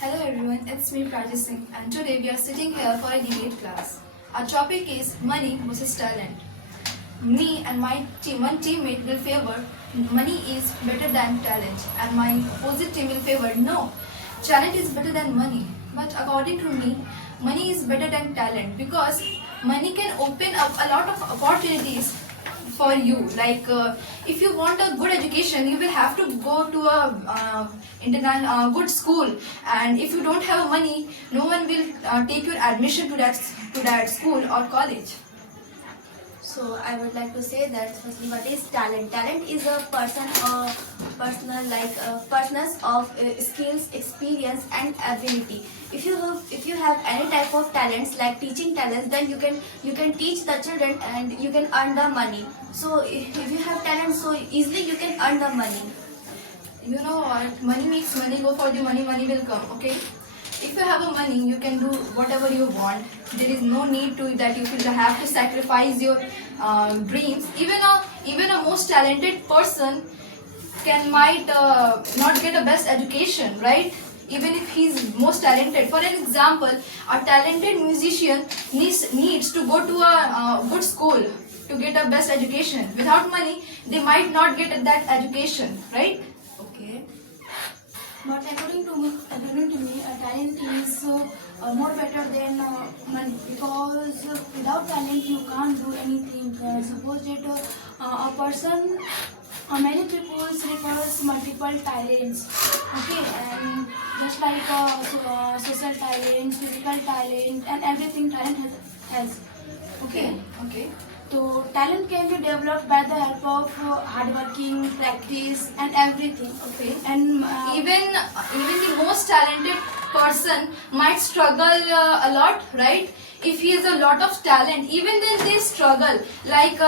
Hello everyone, it's me Prachi Singh and today we are sitting here for a debate class. Our topic is money versus talent. Me and my one teammate will favor money is better than talent and my opposite team will favor no, talent is better than money. But according to me, money is better than talent because money can open up a lot of opportunities for you. If you want a good education, you will have to go to a good school, and if you don't have money, no one will take your admission to that school or college. So I would like to say that firstly, what is talent? Talent is a person's of skills, experience, and ability. If you have any type of talents like teaching talents, then you can teach the children and you can earn the money. So if you have talent, so easily you can earn the money. You know what? Money makes money. Go for the money. Money will come. Okay. If you have a money, you can do whatever you want. There is no need to that you will have to sacrifice your dreams. Even a most talented person might not get a best education, right? Even if he's most talented. For an example, a talented musician needs to go to a good school to get a best education. Without money, they might not get that education, right? Okay. But according to me, talent is more better than money because without talent you can't do anything. Suppose that a person, many people refers multiple talents. Okay, and just like social talent, physical talent, and everything talent has. Okay. Okay. So talent can be developed by the help of hard working, practice, and everything. Okay. And Even the most talented person might struggle a lot, right? If he has a lot of talent, even then they struggle, like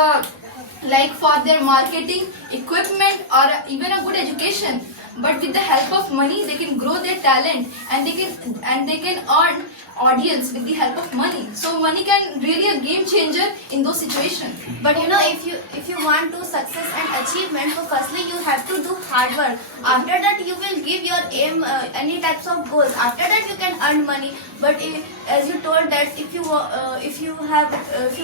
for their marketing, equipment, or even a good education. But with the help of money, they can grow their talent and they can earn audience with the help of money. So money can really a game changer in those situations. but you know, if you want to success and achievement, so firstly you have to do hard work. After that you will give your aim any types of goals. After that you can earn money. But as you told that if you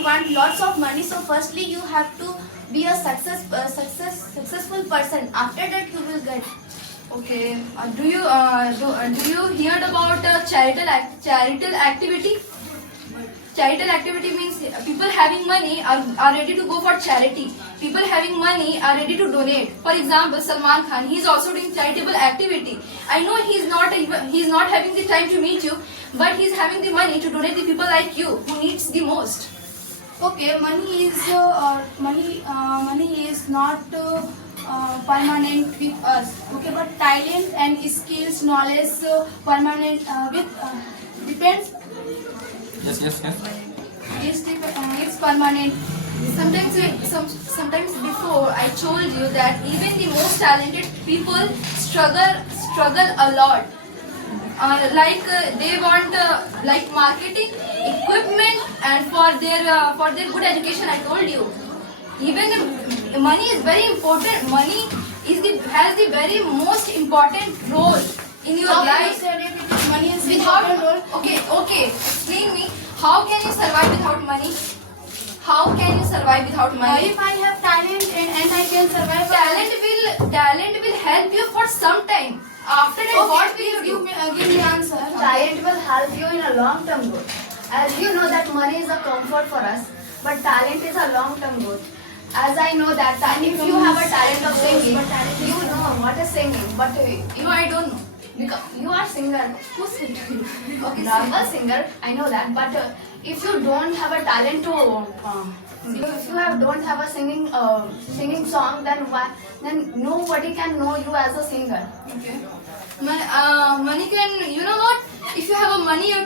want lots of money, so firstly you have to be a successful person. After that you will get. Okay. Do you heard about charitable activity? Charitable activity means people having money are ready to go for charity. People having money are ready to donate. For example, Salman Khan, he is also doing charitable activity. I know he's not having the time to meet you, but he's having the money to donate the people like you who needs the most. Okay, money is not permanent with us. Okay, but talent and skills, knowledge, permanent depends. Yes. It's permanent. Sometimes before I told you that even the most talented people struggle a lot. They want like marketing, equipment, and for their good education. I told you, even money is very important. Money has the very most important role in your life. Money is Without important role. okay, explain me. How can you survive without money? How can you survive without money? If I have talent and I can survive. Talent will help you for some time. After that, what will you do? Give me answer. Talent will help you in a long-term goal. As you know that money is a comfort for us, but talent is a long-term goal. As I know that if you have a talent of singing, you know what is singing, but No, I don't know. because you are singer, who's singer? Okay, Normal singer, I know that, but if you don't have a talent to, if you don't have a singing song, then nobody can know you as a singer. Okay. Money can, you know what? If you have a money, you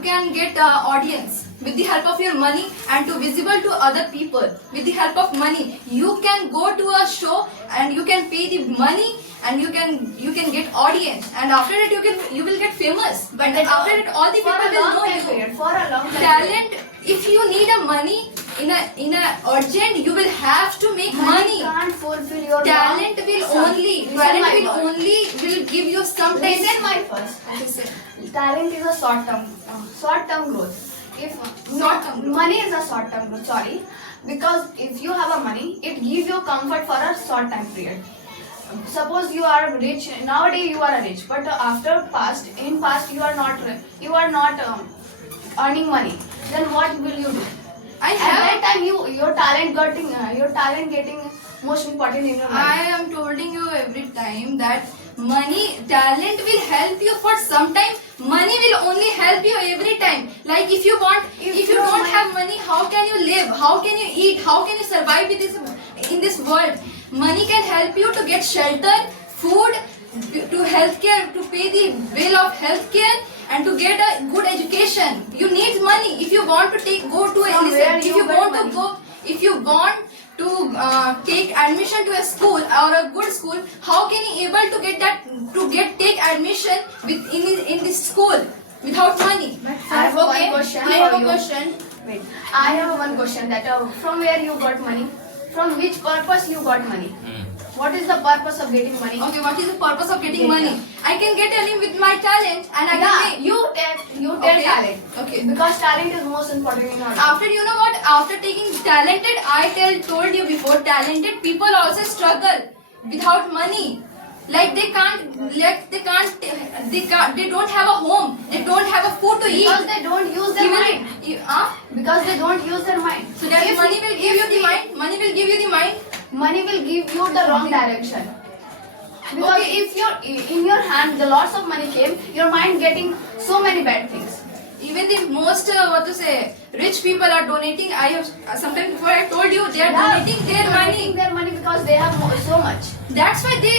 can get audience with the help of your money and to visible to other people with the help of money. You can go to a show and you can pay the money and you can get audience, and after that you will get famous. But then after that all the people will know you. For a long time. Talent, if you need a money, in a urgent, you will have to make money. can't fulfill your Talent will only will give you sometimes. Listen my first. Okay, sir. Talent is a short-term growth. If Short-term growth. money is a short-term growth, sorry, because if you have a money, it gives you comfort for a short time period. Suppose you are rich nowadays, you are rich, but in past you are not earning money. Then what will you do? I At have. that time, your talent getting most important in your life. I am telling you every time that talent will help you for some time. Money will only help you every time. Like if you don't have money, how can you live? How can you eat? How can you survive in this world? Money can help you to get shelter, food, to healthcare, to pay the bill of healthcare, and to get a good education. You need money if you want to if you want to take admission to a school or a good school. How can you able to take admission in this school without money? I have Okay, one question I have for a you. question. Wait, I have one question that from where you got money? From which purpose you got money? What is the purpose of getting money? Okay, what is the purpose of getting money? I can get money with my talent, and I can make. You tell Okay. talent. Okay. Because talent is most important in our life. After you know what? After taking talented, told you before, talented people also struggle without money. Like they don't have a home. They don't have a food to eat. Because they don't use their mind. Because they don't use their mind. So that If- money will give you the if mind. Money will give you the mind. Money will give you the wrong direction. Because Okay. if in your hand the lots of money came, your mind getting so many bad things. Even the most rich people are donating. I have sometimes before I told you they are donating their Donating money. their money because they have so much. That's why they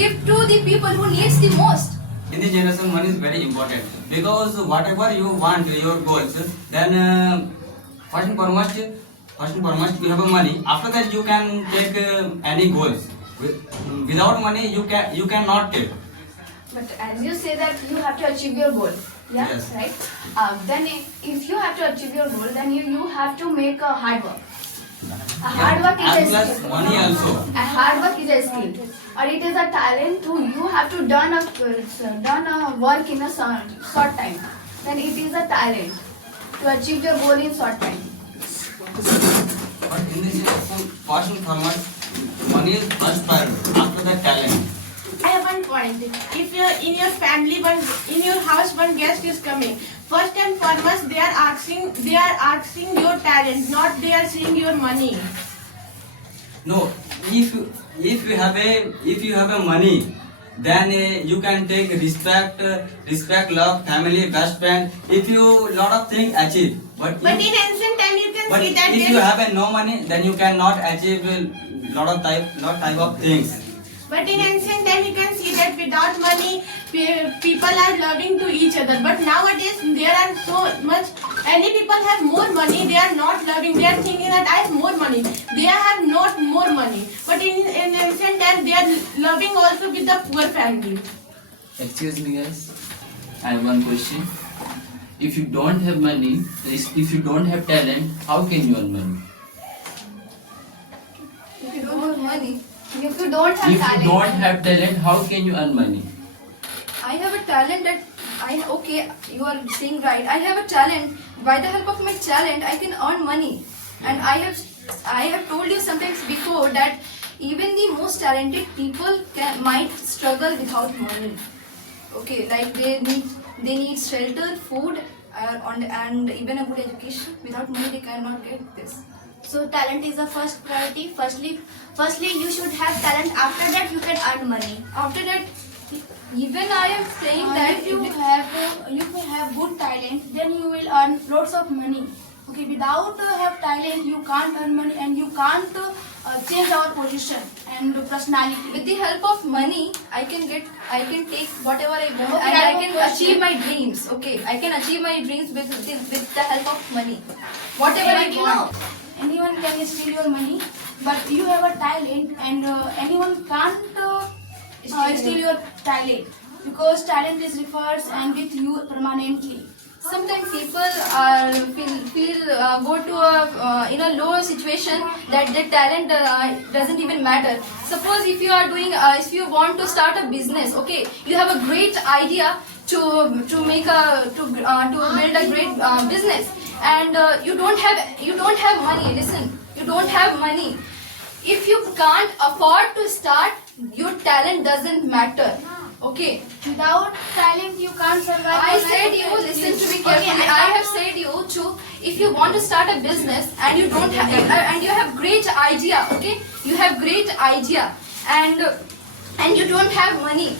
give to the people who needs the most. In this generation, money is very important because whatever you want, your goals, then first and foremost, you have a money. After that, you can take any goals. Without money, you cannot take. But as you say that you have to achieve your goal, yeah, Yes. right? Then if you have to achieve your goal, then you have to make a hard work. A hard work As is well a as skill. money also. A hard work is a skill, or it is a talent too. You have to done a work in a short time. Then it is a talent to achieve your goal in short time. But in this generation, first and foremost, money is first priority. After that, talent. I have one point. If in your family, in your house, one guest is coming, first and foremost, they are asking your talent, not they are seeing your money. No, if you have a money, then you can take respect, love, family, best friend. If you lot of things achieve, But in ancient time, you can but see that if you have no money, then you cannot achieve lot type of things. But in ancient time, you can see that without money, people are loving to each other. But nowadays, there are so much. Any people have more money, they are not loving. They are thinking that I have more money. They have not more money. But in ancient time, they are loving also with the poor family. Excuse me, guys. I have one question. If you don't have money, if you don't have talent, how can you earn money? If you don't have money, If you don't have If you talent, don't have talent, how can you earn money? I have a talent you are saying right. I have a talent. By the help of my talent, I can earn money. And I have told you sometimes before that even the most talented people might struggle without money. Okay, like they need shelter, food, and even a good education. Without money, they cannot get this. So talent is the first priority. Firstly, you should have talent. After that, you can earn money. After that, even I am saying that If you have good talent, then you will earn lots of money. Okay, without have talent, you can't earn money and you can't change our position and personality. with the help of money, I can take whatever I want, Okay, and I I have a can question. achieve my dreams. Okay, I can achieve my dreams with the help of money. Whatever I want. Anyone can steal your money, but you have a talent, and anyone can't steal your talent, because talent is refers and with you permanently. Sometimes people go to a in a low situation that their talent doesn't even matter. Suppose if you are doing if you want to start a business, okay, you have a great idea to make a to build a great business, and you don't have money. Listen, you don't have money. If you can't afford to start, your talent doesn't matter. Okay. Without talent, you can't survive. I said you listen to me carefully. I have said you to if you want to start a business and you don't have and you have great idea, okay? You have great idea and you don't have money.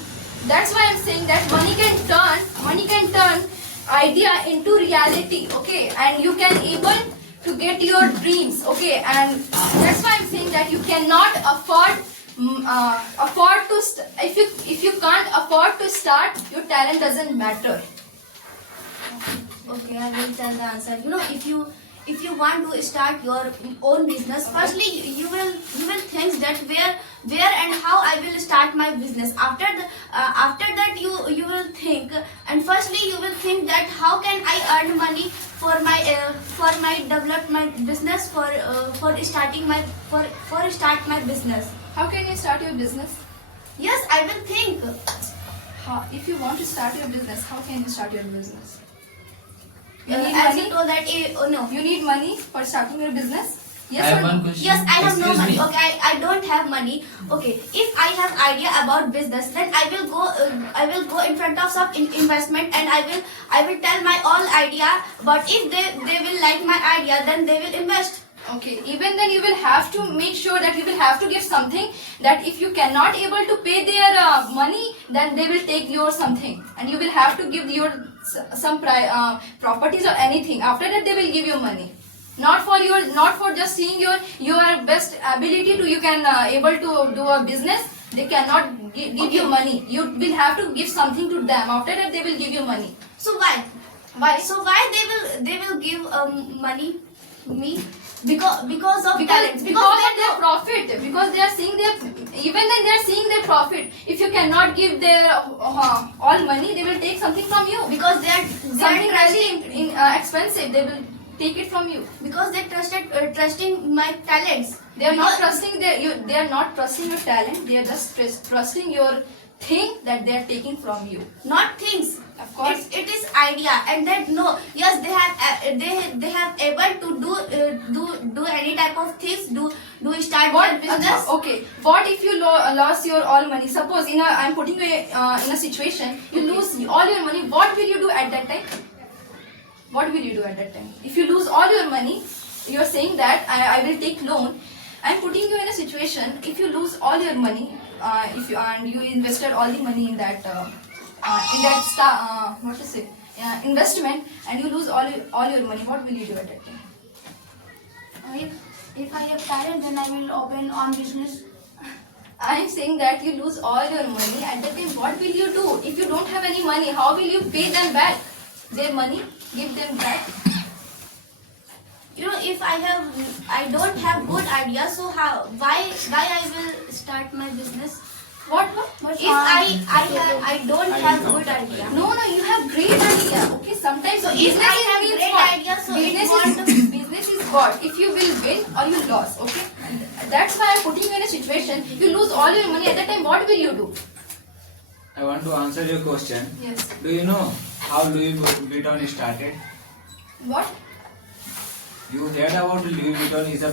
That's why I'm saying that money can turn idea into reality, okay? And you can able to get your dreams, okay? And that's why I'm saying that you cannot afford to if you can't afford to start, your talent doesn't matter. Okay, I will tell the answer. You know, if you want to start your own business, firstly you will think that where and how I will start my business. After that you will think, and firstly you will think that how can I earn money for my develop my business for starting my for start my business. How can you start your business? Yes, I will think. If you want to start your business, how can you start your business? You need As money? you told that no. You need money for starting your business? I Yes have or one no? question. Yes, I have no Excuse money. me. Okay, I don't have money. Okay, if I have idea about business, then I will go in front of some investment, and I will tell my all idea. But if they will like my idea, then they will invest. Okay, even then you will have to make sure that you will have to give something, that if you cannot able to pay their money, then they will take your something, and you will have to give your some properties or anything. After that they will give you money. Not for just seeing your best ability to you can able to do a business. They cannot give you money. You will have to give something to them. After that they will give you money. So why? Why? So why they will give money to me? Because of talent. Because of their profit. Because they are seeing their even then they are seeing their profit. If you cannot give their all money, they will take something from you. Because they are Something really expensive, they will take it from you. because they trusting my talents. They are not Because- trusting they are not trusting your talent. They are just trusting your thing that they are taking from you. Not things. Of course. It is idea, and that no, yes, they have able to do any type of things, do start their business. Okay. What if you lost your all money? Suppose I'm putting you in a situation, you lose all your money. What will you do at that time? What will you do at that time? If you lose all your money, you're saying that I will take loan. I'm putting you in a situation. If you lose all your money, and you invested all the money in that investment, and you lose all your money, what will you do at that time? If I have talent, then I will open on business. I'm saying that you lose all your money at that time. What will you do? If you don't have any money, how will you pay them back their money? Give them back. You know, if I don't have good idea, so why I will start my business? What? If I don't have good idea. No, you have great idea. Okay, sometimes So if I have means great what? idea, so business is what? If you will win or you lose, okay? And that's why I'm putting you in a situation. You lose all your money at that time. What will you do? I want to answer your question. Yes. Do you know how Louis Vuitton started? What? You heard about Louis Vuitton is a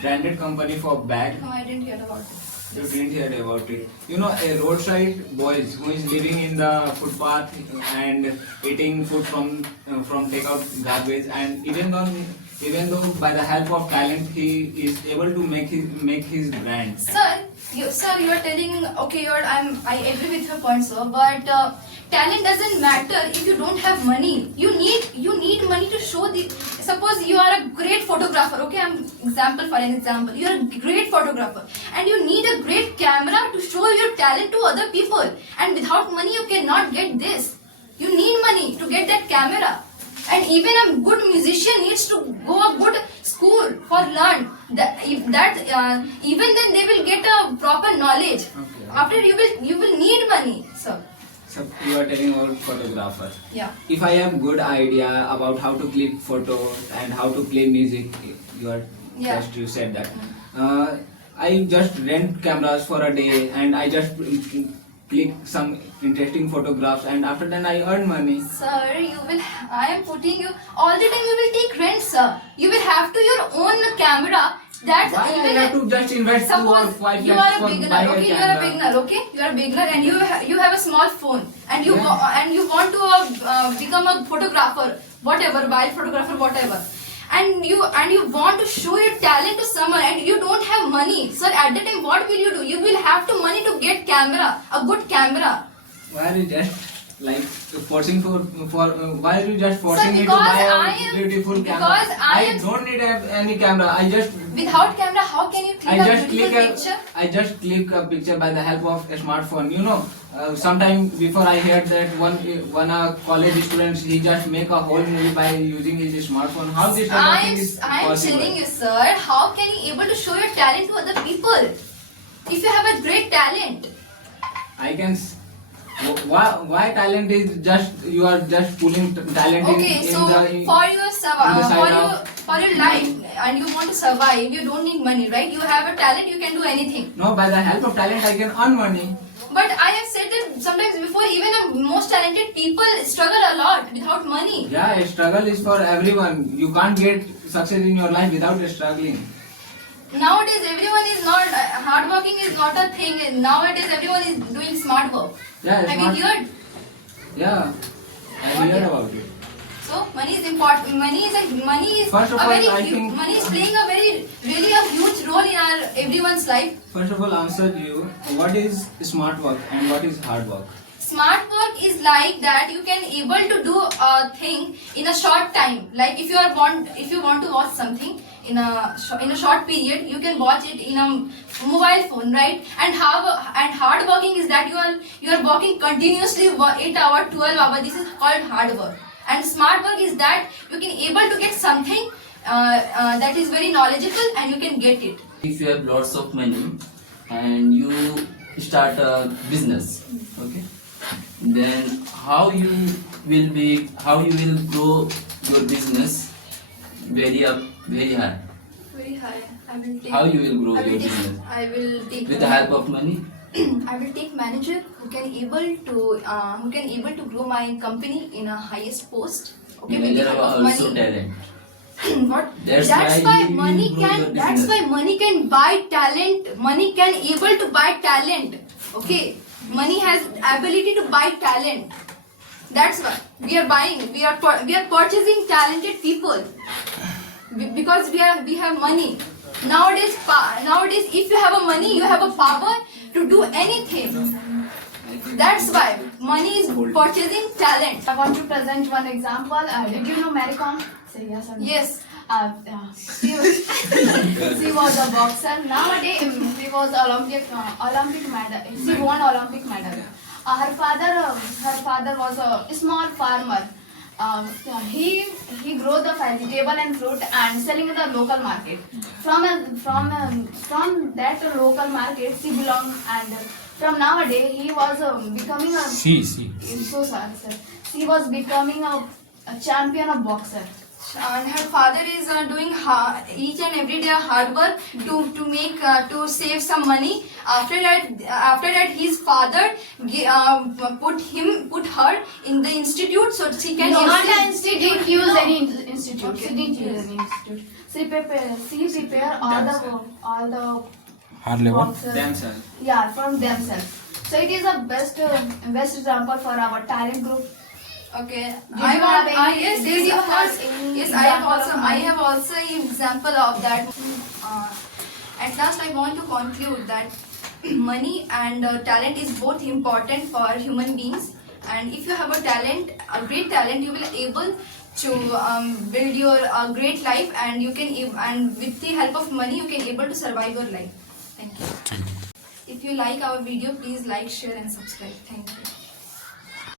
branded company for bag. No, I didn't hear about it. You didn't hear about it. You know, a roadside boys who is living in the footpath and eating food from takeout garbage, and even though by the help of talent he is able to make his brand. Sir, you are telling, okay, I agree with your point, sir, but talent doesn't matter if you don't have money. You need money to show the. Suppose you are a great photographer, okay? For an example, you are a great photographer, and you need a great camera to show your talent to other people. And without money, you cannot get this. You need money to get that camera. And even a good musician needs to go a good school for learn even then they will get a proper knowledge. Okay. After you will need money, sir. you are telling about photographer. Yeah. If I have good idea about how to click photo and how to play music, you are Yeah. just you said that. I just rent cameras for a day and I just click some interesting photographs and after that I earn money. Sir, I am putting you, all the time you will take rent, sir. You will have to your own camera. That's Why I even have to just invest 2 or suppose 5 you lakhs are a for beginner, buy okay? You are a camera? beginner, okay? You are a beginner and you have a small phone and you Yeah. and you want to become a photographer, whatever, wild photographer, whatever. And you want to show your talent to someone and you don't have money. Sir, at that time what will you do? You will have to money to get camera, a good camera. Why are you just like forcing for why are you just forcing me to because buy I a am- beautiful camera? because I am- don't need any camera. I just Without camera, how can you click I a just beautiful click picture? I just click a picture by the help of a smartphone. You know, sometime before I heard that one college student he just make a whole movie by using his smartphone. How this kind of thing is I am possible? telling you, sir, how can you able to show your talent to other people? If you have a great talent. I can. Why talent is just you are just pulling talent Okay, in so the for your side for your life and you want to survive, you don't need money, right? You have a talent, you can do anything. no, by the help of talent I can earn money. But I have said that sometimes before, even the most talented people struggle a lot without money. Yeah, a struggle is for everyone. You can't get success in your life without struggling. Nowadays, everyone is not hardworking is not a thing. Nowadays, everyone is doing smart work. Yeah, Have you heard? Yeah, I heard about it. So money is important. Money is First of a all, very I think- money is playing a really a huge role in our everyone's life. First of all, answer you. What is smart work and what is hard work? Smart work is like that you can able to do a thing in a short time. Like if you want to watch something in a short period, you can watch it in a mobile phone, right? And hard working is that you are working continuously 8 hours, 12 hours. This is called hard work. And smart work is that you can able to get something that is very knowledgeable and you can get it. If you have lots of money and you start a business, okay, then how you will grow your business very high? Very high. I will take. How you will grow I will your take- business? I will take With the help of money? I will take manager who can able to grow my company in a highest post. Okay, with the Manager help of also money. talent. What? That's That's why why you will money grow your can. That's business. why money can buy talent. Money can able to buy talent. Okay, money has ability to buy talent. That's why we are buying. We are purchasing talented people because we have money. Nowadays, if you have a money, you have a power to do anything. That's why money is purchasing talent. I want to present one example. Did you know Mary Kom? Say yes or no. Yes. She was a boxer. Nowadays, she was Olympic medal. She won Olympic medal. Her father was a small farmer. He grow the vegetable and fruit and selling in the local market. From that local market, she belong and from nowadays he was becoming a. So sorry, sir. She was becoming a champion of boxer. And her father is doing each and every day hard work to make to save some money. After that his father put her in the institute so she can. No, not the institute. institute. Use any institute. Okay. She didn't use any institute. She prepare all the Hard labor. boxers. Themselves. Yeah, from themselves. So it is a best example for our talent group. Okay. Did you have any- Yes, did you of have course. any Yes, I have example also. of I money? have also an example of that. At last, I want to conclude that money and talent is both important for human beings. And if you have a talent, a great talent, you will able to build your great life, and you can and with the help of money, you can able to survive your life. Thank you. If you like our video, please like, share, and subscribe. Thank you.